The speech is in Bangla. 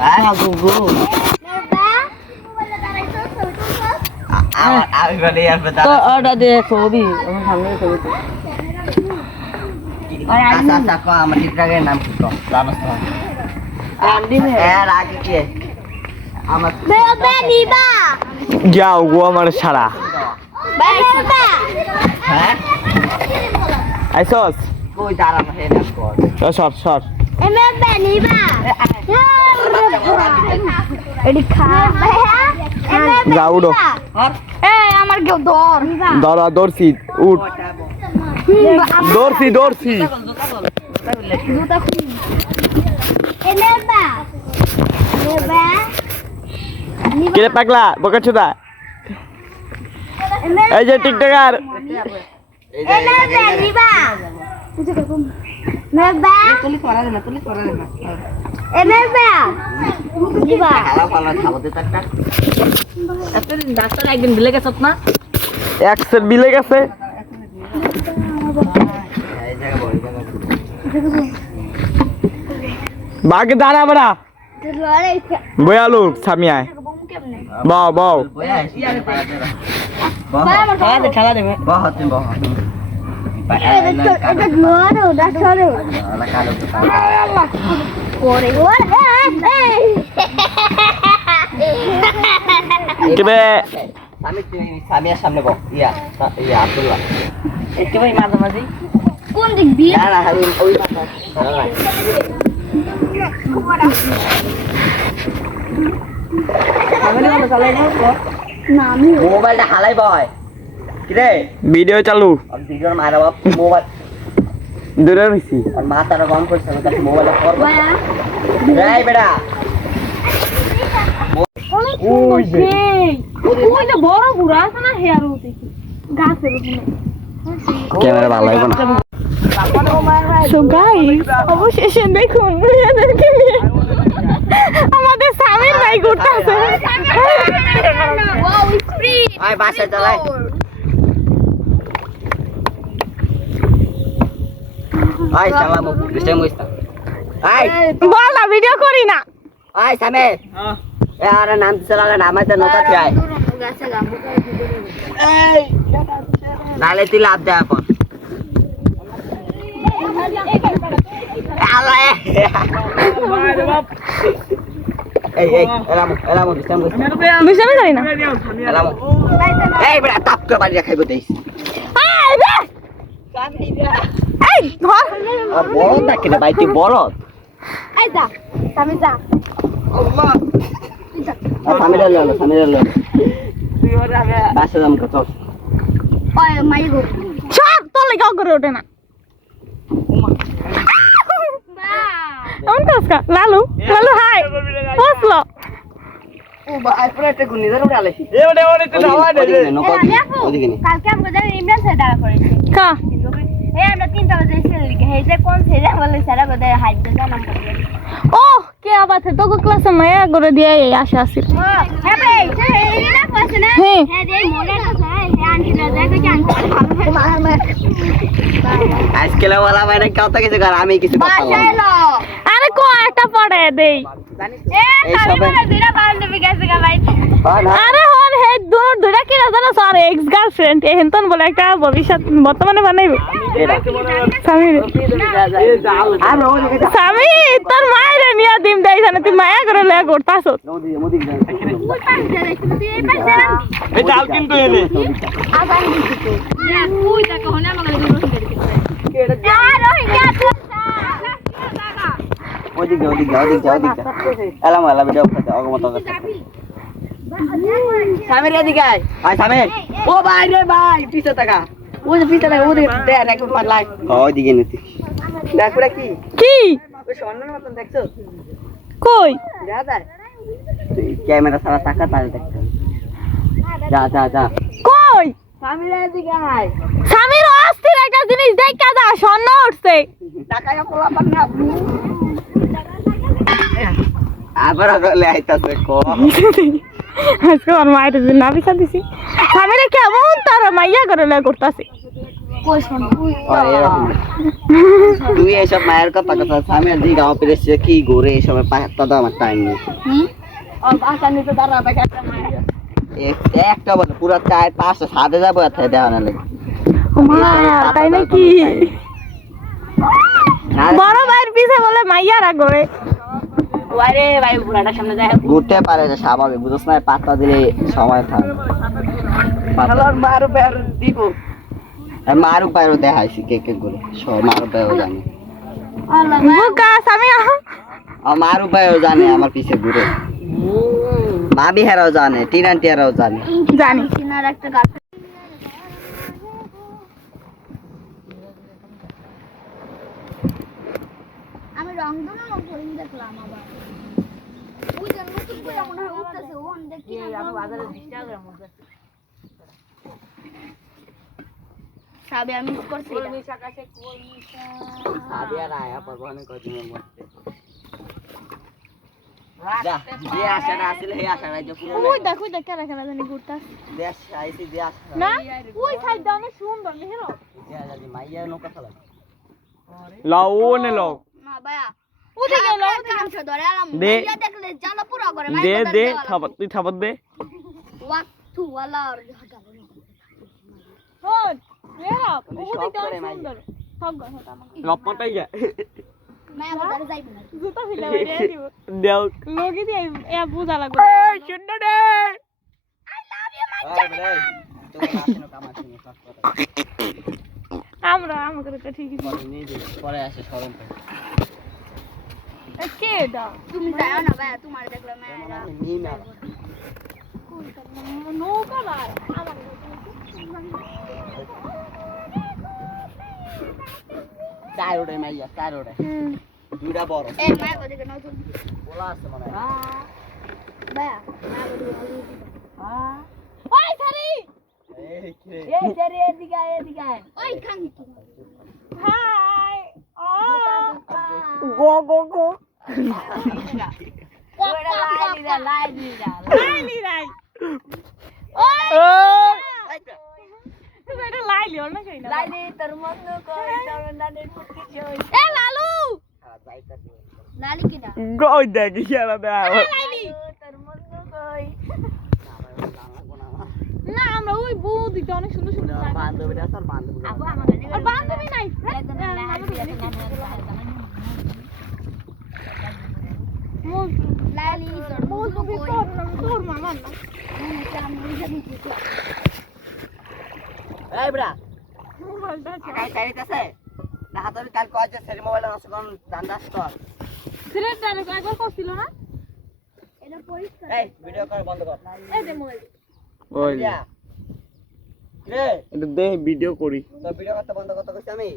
হ্যাঁ গুগু আমি বলি আর বতা তো অর্ডার দিয়ে ছবি আমার সামনে ছবি তো আচ্ছা আচ্ছা কো আমার টিকটকের নাম কি কো জানো তো রান্দি মে এর আগে কি আমার বেবে নিবা যাও গো আমার সারা বেবে হ্যাঁ আইসস কই দাঁড়া না হে নাম কর সর সর বেবে নিবা এডি খা যাও উঠো এই আমার কেউ দর দাঁড়া দর্শি উঠ দর্শি দর্শি নেবা নেবা কিরে পাগলা বকা চোদা এই যে টিকটকার নেবা নিবা নেবা তুলি করা দে না নেবা নিবা খালা ফালা খাবো দে টাকা এতদিন ডাক্তার একদিন বিলে গেছত না একসের বিলে গেছে এই জায়গা বড় জায়গা বাগে দাঁড়া বড়া বয়ালু সামিয়ায় বাও বাও বয়া আসি আরে পাড়া দে খেলা দে খেলা দেবে বহুত দিন বহুত এটা ধরো ধরো আলা কালো তো ওরে ওরে কিবে সামিয়ার সামনে বল ইয়া আব্দুল্লাহ একেবারে মাঝামাঝি কোন দিক দিয়ে না না ওই মাথা আমি বলে চালাই না না আমি মোবাইলটা হালাই বয় কি রে ভিডিও চালু আর ভিডিওর মারা বাপ মোবাইল দূরে রইছি আর মাথাটা গরম করছে আমি কাছে মোবাইলটা করব বায়া এই বেটা ওই যে ওই যে বড় বুড়া আছে না হেয়ার উঠে গাছের উপরে ক্যামেরা ভালো হবে না সো গাইস অবশেষে দেখুন মেয়েদেরকে নিয়ে আমাদের সামির ভাই ঘুরতেছে ওয়াও ফ্রি আয় বাসায় চালাই আয় চালাবো ডিস্টার্ব করিস না আয় বল না ভিডিও করি না আয় সামে এ আরে নাম চালালে নামাইতে নৌকা তুই আয় নালে তুই লাভ দে এখন আল্লাহ এই এলাম ডিস্টার্ব করিস না বুঝতে পারি না এলাম এই বেটা তাপ করে বাড়ি খাইবো দেইস এই ধর আর বলদ না কেন ভাই তুই বলদ এই যা সামি যা সামিরে লো বাসা দাম কত ওই মাই গো ছাড় তো লাগা করে ওঠে না এমন কাজকা লালু লালু হাই বসলো ও ভাই পুরো একটা গুনি ধরে আলেছি এ ওটা ওটা তো দাওয়া দে কালকে আমরা যাই ইমরান স্যার দ্বারা করেছি কা এই আমরা 3টা বাজে এসে লিখে এই যে কোন ছেলে বলে স্যার বলে হাইট দে নাম করে ও কে আবার তো ক্লাসে মায়া করে দিয়ে আসা আসিল হ্যাঁ ভাই এই না পাস না হ্যাঁ দেই মোলা তো হ্যাঁ আন্টি না যায় তো কি আন্টি ভালো আজকেলা वाला ভাই না কত কিছু কর আমি কিছু কথা বলবো আরে কো একটা পড়ে দেই এ এই সামি সবে- বলে দুইটা বান্ধবী গেছে গা ভাই হ্যাঁ না আরে হন হে দুইটা কি না জানো স্যার এক্স গার্লফ্রেন্ড এ হেনতন বলে একটা ভবিষ্যৎ বর্তমানে বানাইবে সামির আর ওদিকে সামি তোর মায়ের নিয়া দিম দেই জানে তুই মায়া করে লয়া করতাছ মোদি এই চাল কিন্তু এনে ওদিকে এলাম ভিডিও করতে অগমত সামির এদিকে আয় আয় সামে ও ভাই রে ভাই পিছে টাকা ও যে পিছে টাকা ও দে দেখ একবার লাগ ওদিকে নিতে দেখ পুরা কি কি ওই স্বর্ণের মতন দেখছো কই দেখা যায় ক্যামেরা সারা টাকা তাহলে দেখতে যা কই সামির এদিকে আয় সামির অস্থির একটা জিনিস দেখা যা স্বর্ণ উঠছে টাকা পোলা পান না আবার আগলে আইতাছে কো আজকে আমার মায়ের দিন না বিচার দিছি সামিরে কেমন তার মাইয়া করে লয়া করতাছে কই শোন এরকম তুই এইসব মায়ের কথা কথা আমি আর দিঘা পেরেছে কি ঘুরে এইসবের পাত্তা দাও আমার টাইম নেই বাসা নিতে দাঁড়া দেখা একটা বলে পুরো 4-5 সাথে যাবো এত দেওয়া না লাগে ও মা তাই নাকি বড় ভাইয়ের পিছে বলে মাইয়ারা করে ওরে ভাই বুড়াটার সামনে যায় ঘুরতে পারে না স্বাভাবিক বুঝছ না পাত্তা দিলে সময় থাকে হালার মারু বের দিব মারু পায়রো দেখাইছি কে কে করে সব মারু পায়ও জানে বুকা সামি মারু পায়ও জানে আমার পিছে ঘুরে ভাবি হেরাও জানে টিনান্টি হেরাও জানে জানি কিনার একটা গাছ আমি রংধনু নতুন দেখলাম আবার ওই যে নতুন করে মনে হয় উঠতেছে ওন দেখি আমি বাজারে 20 টাকার মধ্যে সাবে আমি মিস করছি মিশা কাছে কোল মিশা সাদি আর আয়া পরবনে কদিনের মধ্যে যা যে আশাটা আসলে এই আশাটা যে পুরো ওই দেখো কেন কেন জানি ঘুরতাস দেশ আইছি যে আশা না ওই সাইডটা অনেক সুন্দর নেহেরো যে যদি মাইয়া নৌকা চালা লাও নে লাও না ভাইয়া ওদিকে গেল কামছে ধরে আরাম দে। মাইয়া দেখলে জানা পুরা করে দে দে থাপত তুই থাপত দে ওয়াক তু ওয়ালা আর হাটা হন নেহেরো ওদিকে অনেক সুন্দর সব কথা আমাকে গপ্পটাই যা মায়া বাজারে যাইব না জুতা ফিলা বাইরে দিব দেও লোকে দিয়ে এ বুঝা লাগবে এই শুন দে আই লাভ ইউ মাই ওই রে তো আসেন কামাচ্ছি সব কথা আমরা আমাকে তো ঠিকই পরে নিয়ে যাই পরে আসে শরম পাই কে দাও তুমি যাও না ভাই তোমার দেখলে মায়া নিয়ে না নৌকা ভাই আমার চার ওড়ে মাইয়া চার ওড়ে দুইটা বড় এই মায়া ওদিকে নতুন বলা আছে মানে ভাইয়া মায়া ওদিকে ওই সারি এই কি রে এই যে রে এদিকে ওই খানি কি হাই ও গো গো গো ওরা লাইলি রাই তুমি এটা লাইলি না কই না লাইলি তোর মন কই তোর নানি ফুটি জই এ লালু যাইতাছি লালি কিডা গো দেখি খেলা দে লাইলি তোর মন কই না আমরা ওই বৌদিটা অনেক সুন্দর সুন্দর বান্ধবীরা স্যার বান্ধবী আপু আমাকে আর বান্ধবী নাই লালি তোর মামা না এই বড়া মোবাইলটা কাল চাইতেছে না হাতে কাল কয় যে সেরি মোবাইল আছে কোন দান্দাস কর সিলেট ডালে একবার করছিল না এটা পরিষ্কার এই ভিডিও কর বন্ধ কর এই দে মোবাইল ওই রে এটা দে ভিডিও করি তো ভিডিও করতে বন্ধ করতে কইছি আমি